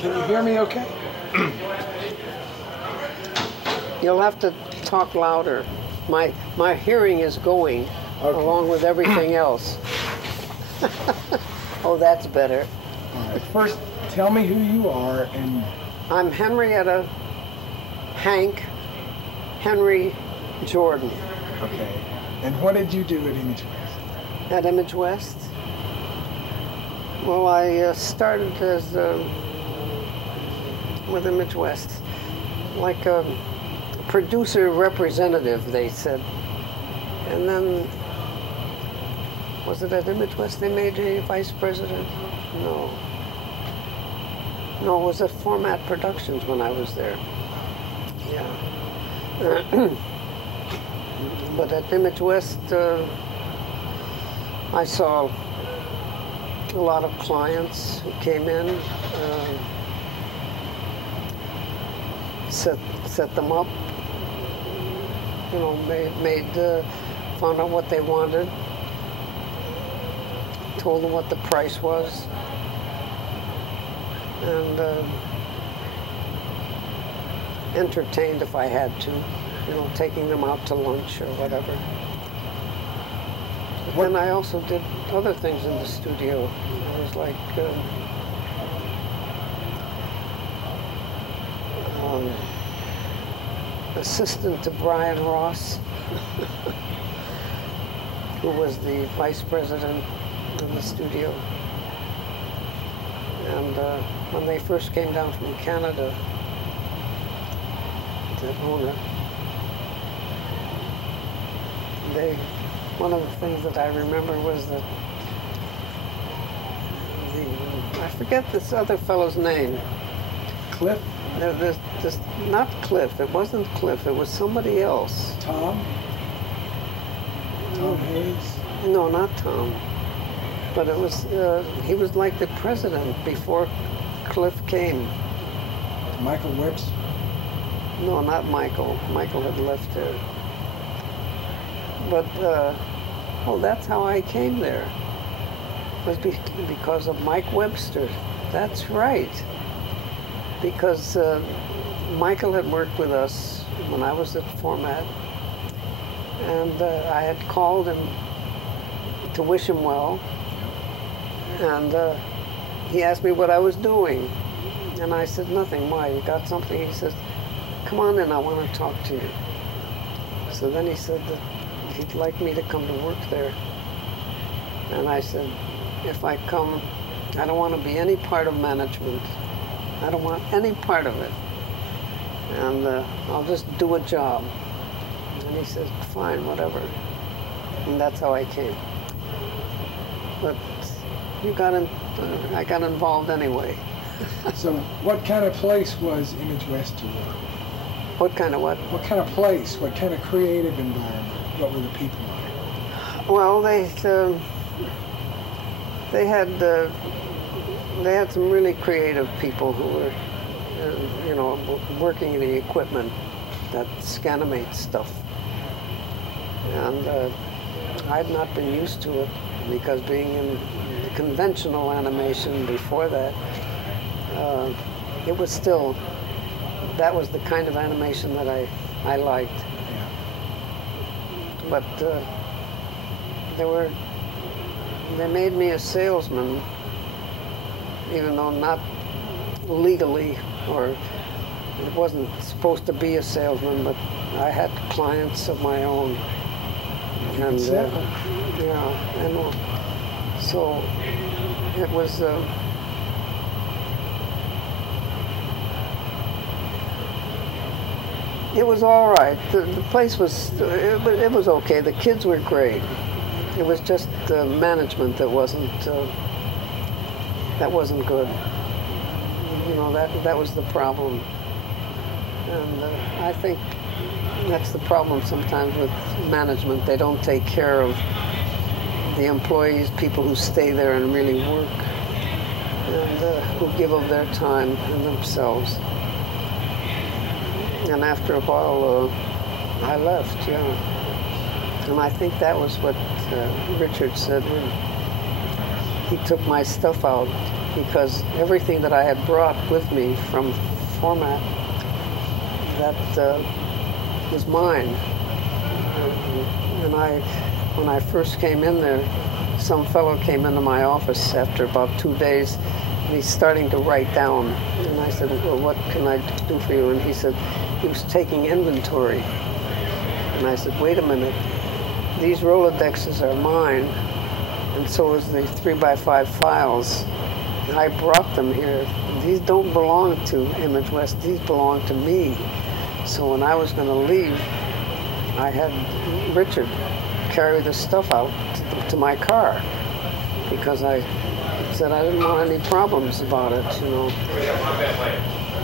Can you hear me okay? You'll have to talk louder. My hearing is going along with everything else. Oh, that's better. All right. First, tell me who you are and... I'm Henrietta Henry Jordan. Okay. And what did you do at Image West? At Image West? Well, I started as with Image West, like a producer representative, they said. And then, was it at Image West they made a vice president? No. No, it was at Format Productions when I was there. Yeah. But at Image West, I saw a lot of clients who came in, set them up, you know, found out what they wanted, told them what the price was, and entertained if I had to, you know, taking them out to lunch or whatever. But then I also did other things in the studio. I was like assistant to Brian Ross, who was the vice president in the studio. And when they first came down from Canada to Mona, one of the things that I remember was that I forget this other fellow's name. Cliff? Not Cliff. It wasn't Cliff. It was somebody else. Tom? Tom Hayes? No, not Tom. But it was he was like the president before Cliff came. Michael Webster? No, not Michael. Michael had left there. But oh, that's how I came there. It was because of Mike Webster. That's right. Because Michael had worked with us when I was at Format, and I had called him to wish him well, and he asked me what I was doing, and I said, nothing. Why, you got something? He says, come on in, I want to talk to you. So then he said that he'd like me to come to work there, and I said, if I come, I don't want to be any part of management. I don't want any part of it. And I'll just do a job. And he said, fine, whatever. And that's how I came. But I got involved anyway. So what kind of place was Image West to work? What kind of what? What kind of place? What kind of creative environment? What were the people like? Well, they had some really creative people who were, you know, working in the equipment that scanimates stuff. And I'd not been used to it because being in conventional animation before that, it was still, that was the kind of animation that I liked. But they made me a salesman, even though not legally, or it wasn't supposed to be a salesman, but I had clients of my own. And yeah, and so it was all right. The place was, it was okay. The kids were great. It was just the management that wasn't good. You know, that was the problem. And I think that's the problem sometimes with management. They don't take care of the employees, people who stay there and really work, and who give of their time and themselves. And after a while, I left, yeah. And I think that was what Richard said when he took my stuff out. because everything that I had brought with me from format, that was mine. And when I first came in there, some fellow came into my office after about 2 days, and he's starting to write down. And I said, well, what can I do for you? And he said, he was taking inventory. And I said, wait a minute, these Rolodexes are mine, and so is the 3x5 files. And I brought them here. These don't belong to Image West, these belong to me. So when I was going to leave, I had Richard carry the stuff out to my car, because I said I didn't want any problems about it, you know.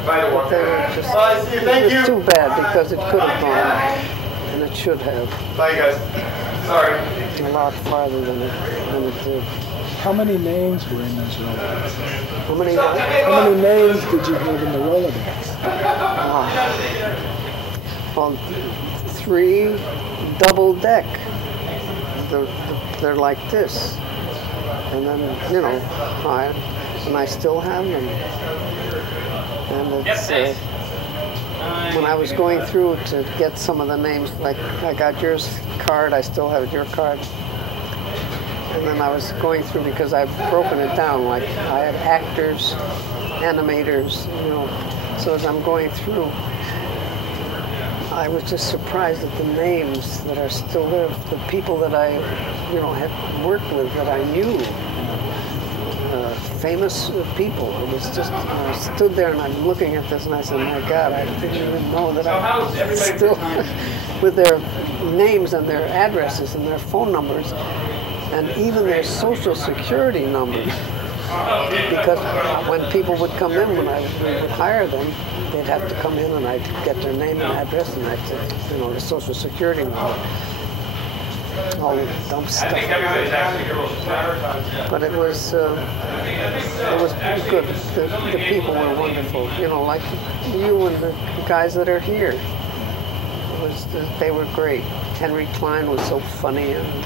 But they were just, it was too bad, because it could have gone, and it should have. Bye, guys. Sorry. A lot farther than it did. How many names were in those Rolodex? How many? How many names did you have in the Rolodex? Well, 3 double deck. They're like this, and then you know, and I still have them. And it's when I was going through to get some of the names, like I got your card, I still have your card. And then I was going through, because I've broken it down, like I have actors, animators, you know. So as I'm going through, I was just surprised at the names that are still there, the people that I, you know, had worked with, that I knew, famous people. It was just, I stood there and I'm looking at this and I said, my God, I didn't even know that I still, with their names and their addresses and their phone numbers, and even their social security numbers. Because when people would come in, when we would hire them, they'd have to come in and I'd get their name and address, and I'd say, you know, the social security number. All the dumb stuff. But it was good. The people were wonderful. You know, like you and the guys that are here. They were great. Henry Klein was so funny and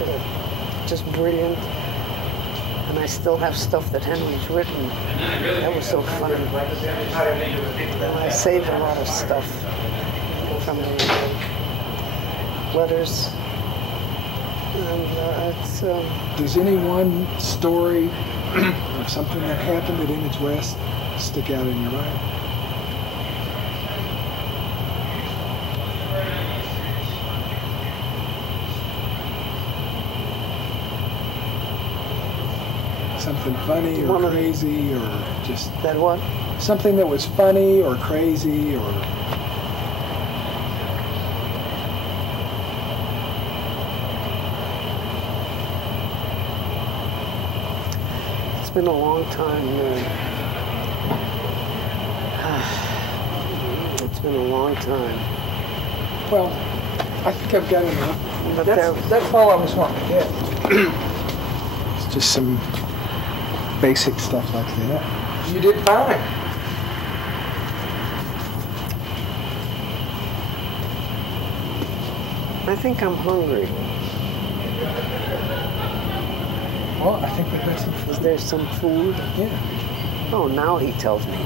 just brilliant. And I still have stuff that Henry's written. That was so funny. And I saved a lot of stuff from the letters. And it's... Does any one story of something that happened at Image West stick out in your mind? Something funny or crazy, or just... That what? Something that was funny or crazy, or... It's been a long time. It's been a long time. Well, I think I've got enough. But that's all I was wanting to get. It's just some basic stuff like that. You did fine. I think I'm hungry. Well, I think we've got some food. Is there some food? Yeah. Oh, now he tells me.